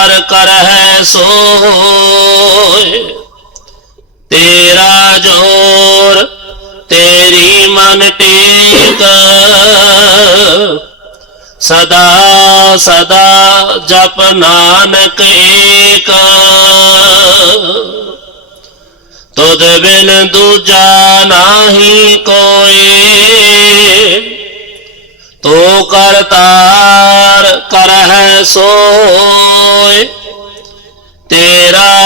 ਕਰਤਾਰ ਕਰਹਿ ਸੋਇ ਤੇਰਾ ਜੋਰ ਤੇਰੀ ਮਨ ਟੇਕ ਸਦਾ ਸਦਾ ਜਪ ਨਾਨਕ ਏਕ ਤੁਧ ਬਿਨ ਦੂਜਾ ਨਾਹੀ ਕੋਈ ਤੋ ਕਰਤਾਰ ਕਰਹਿ ਸੋਇ ਤੇਰਾ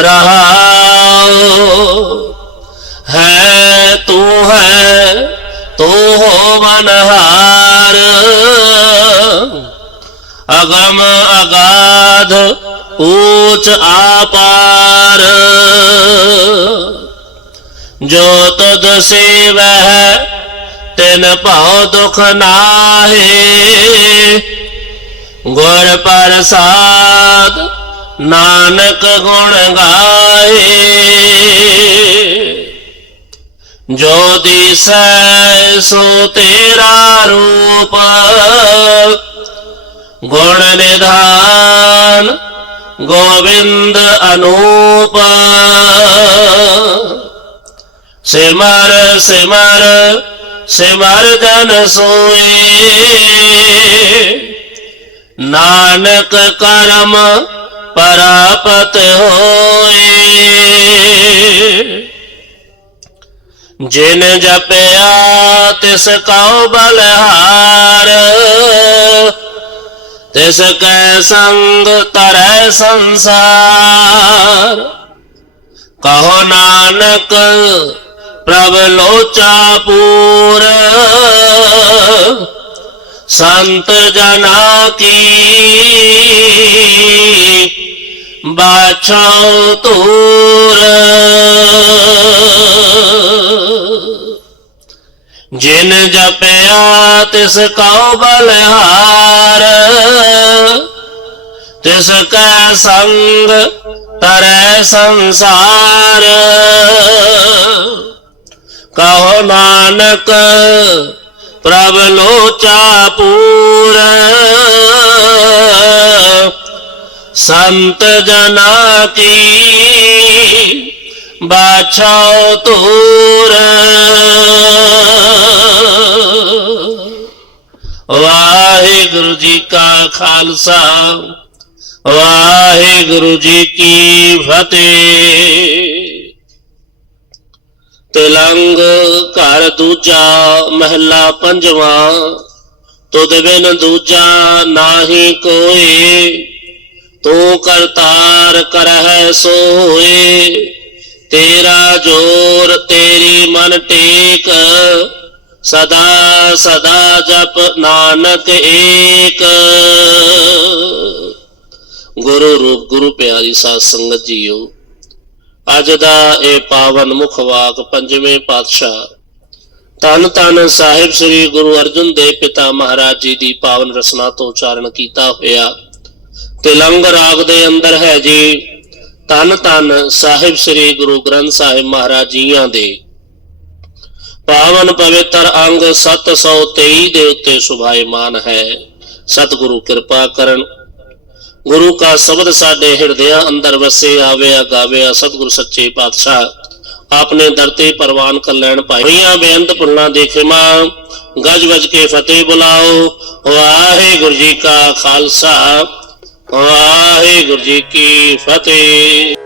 ਰਹਾਉ ਹੈ ਤੂੰ ਹੈ, ਤੂੰ ਹੋ ਮਨਹਾਰ। ਅਗਮ ਅਗਾਧ ਊਚ ਆਪਾਰ। ਜੋ ਤੁਧ ਸੇਵੈ ਤਿਨ ਭਉ ਦੁਖ ਨਾਹੀ। ਗੁਰ ਪ੍ਰਸਾਦ ਨਾਨਕ ਗੁਣ ਗਾਏ। ਜੋ ਦਿਸੈ ਸੋ ਤੇਰਾ ਰੂਪ, ਗੁਣ ਨਿਧਾਨ ਗੋਬਿੰਦ ਅਨੂਪ। ਸਿਮਰ ਸਿਮਰ ਸਿਮਰ ਜਨ ਸੋਏ। ਨਾਨਕ ਕਰਮ ਪਰਾਪਤ ਹੋਏ। ਜਿਨ ਜਪਿਆ ਤਿਸ ਕਉ ਬਲਹਾਰ। ਤਿਸ ਕੈ ਸੰਗ ਤਰੈ ਸੰਸਾਰ। ਕਹੋ ਨਾਨਕ ਪ੍ਰਭ ਲੋਚਾ ਪੂਰ। ਸੰਤ ਜਨਾ ਕੀ। ਬਾਛਾਉ ਤੂਰ। ਜਿਨ ਜਪਿਆ ਤਿਸ ਕਉ ਬਲਹਾਰ। ਤਿਸ ਕੈ ਸੰਗ ਤਰੈ ਸੰਸਾਰ। ਕਹੋ ਨਾਨਕ ਪ੍ਰਭ ਲੋਚਾ ਪੂਰ। ਸੰਤ ਜਨਾ ਕੀ ਬਾਛਾਉ ਤੂਰ ਵਾਹਿਗੁਰੂ ਜੀ ਕਾ ਖਾਲਸਾ, ਵਾਹਿਗੁਰੂ ਜੀ ਕੀ ਫਤਿਹ। ਤਿਲੰਗ ਘਰ ਦੂਜਾ, ਮਹੱਲਾ ਪੰਜਵਾਂ, ਤੁਧ ਬਿਨ ਦੂਜਾ ਨਾਹੀ ਕੋਈ ਤੂੰ ਕਰਤਾਰ ਕਰਹਿ ਸੋਏ, ਤੇਰਾ ਜੋਰ ਤੇਰੀ ਮਨ ਟੇਕ, ਸਦਾ ਸਦਾ ਜਪ ਨਾਨਕ ਏਕ। ਗੁਰੂ ਰੂਪ, ਗੁਰੂ ਪਿਆਰੀ ਸਾਧ ਸੰਗਤ ਜੀਓ, ਅੱਜ ਦਾ ਇਹ ਪਾਵਨ ਮੁਖ ਵਾਕ ਪੰਜਵੇਂ ਪਾਤਸ਼ਾਹ ਧੰਨ ਧੰਨ ਸਾਹਿਬ ਸ੍ਰੀ ਗੁਰੂ ਅਰਜਨ ਦੇਵ ਪਿਤਾ ਮਹਾਰਾਜ ਜੀ ਦੀ ਪਾਵਨ ਰਸਨਾ ਤੋਂ ਉਚਾਰਨ ਕੀਤਾ ਹੋਇਆ। ਤਿਲੰਗ ਰਾਗ ਦੇ ਅੰਦਰ ਹੈ ਜੀ। ਧੰਨ ਧੰਨ ਸਾਹਿਬ ਸ੍ਰੀ ਗੁਰੂ ਗ੍ਰੰਥ ਸਾਹਿਬ ਮਹਾਰਾਜ ਜੀਆਂ ਦੇ। ਪਾਵਨ ਪਵਿੱਤਰ ਅੰਗ 723 ਦੇ ਉੱਤੇ ਸੁਭਾਇਮਾਨ ਹੈ। ਸਤਿਗੁਰੂ ਕਿਰਪਾ ਕਰਨ। ਗੁਰੂ ਕਾ ਸ਼ਬਦ ਸਾਡੇ ਹਿਰਦਿਆਂ ਅੰਦਰ ਵਸੇ ਆਵੇ ਗਾਵੇ ਸਤਿਗੁਰੂ ਸੱਚੇ ਪਾਤਸ਼ਾਹ, ਆਪਨੇ ਦਰ ਤੇ ਪਰਵਾਨ ਕਰ ਲੈਣ ਪਾਈਆਂ ਬੇਅੰਤ ਪੁਰਨਾ ਦੇਖਿਮਾ ਗਜ ਵਜ ਕੇ ਫਤਿਹ ਬੁਲਾਓ। ਵਾਹਿਗੁਰੂ ਜੀ ਕਾ ਖਾਲਸਾ। ਵਾਹਿਗੁਰੂ ਜੀ ਕੀ ਫਤਿਹ।